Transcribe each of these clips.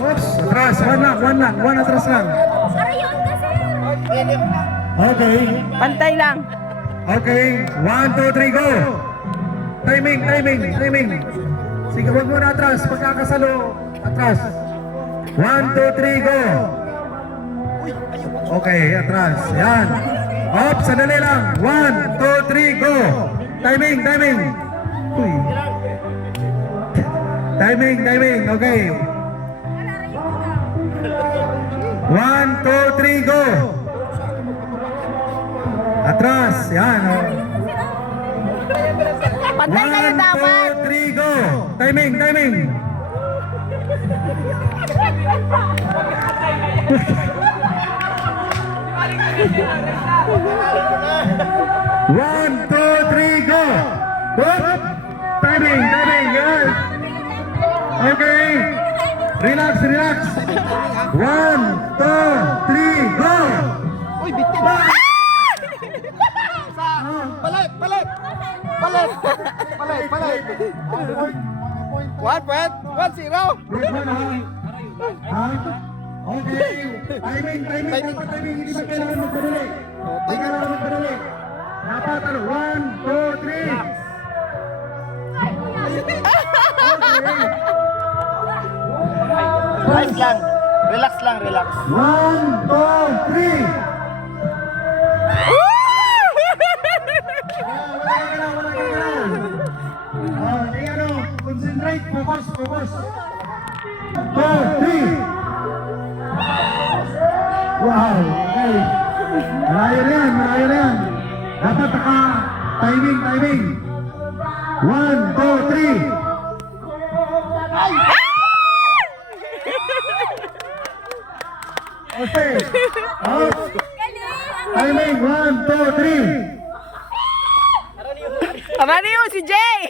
Oops, atras. One lang. One atras lang. Arayon kasi. Okay. Pantay lang. Okay. 1, 2, 3, go. Timing. Sige, huwag mo na atras. Pagkakasalo, atras. 1, 2, 3, go. Okay, atras. Yan. Oops, sandali lang. 1, 2, 3, go. Timing. Uy. Timing. Okay. 1, 2, 3, go. Atras. Yan. Oh. Pantay kayo 1, dapat. 2, 3, go. Timing. One, two, three, go. Good. Timing. Yes. Okay. Relax. 1, 2, 3, go. Uy, bitin! Palit! 1-0! Okay. Timing. Hindi ba kailangan magpadali? Dapat 1, 2, 3. Relax lang. Relax. 1, 2, 3. Concentrate, focus. 2, 3. Wow, okay. Malayo na yan. Dapat timing. 1, 2, 3. Okay. Out. Timing, 1, 2, 3. Amaniyo si Jay.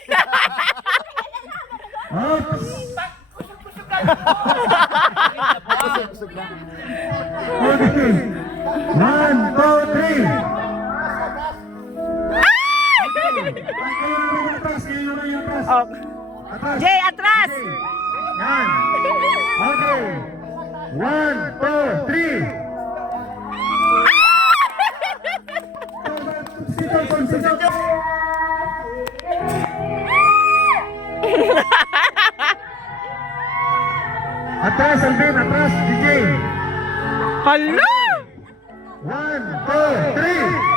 Oops. Okay. 1, 2, 3. Oh. Jay, atras. Yan. Okay. 1, 2, 3. Sit down. Atras, Alvin. Atras, DJ. Hala! 1, 2, 3.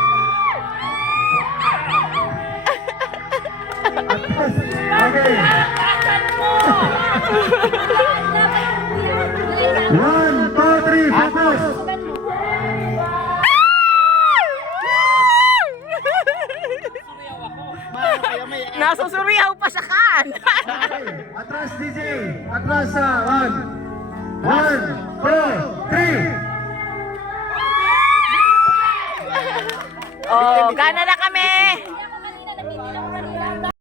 Atras. Okay. 1, 2, 3. Focus. Nasusuriyaw pa sa kan. Okay. Atras, DJ. Atras sa 1, 2, 3. Oh, gana na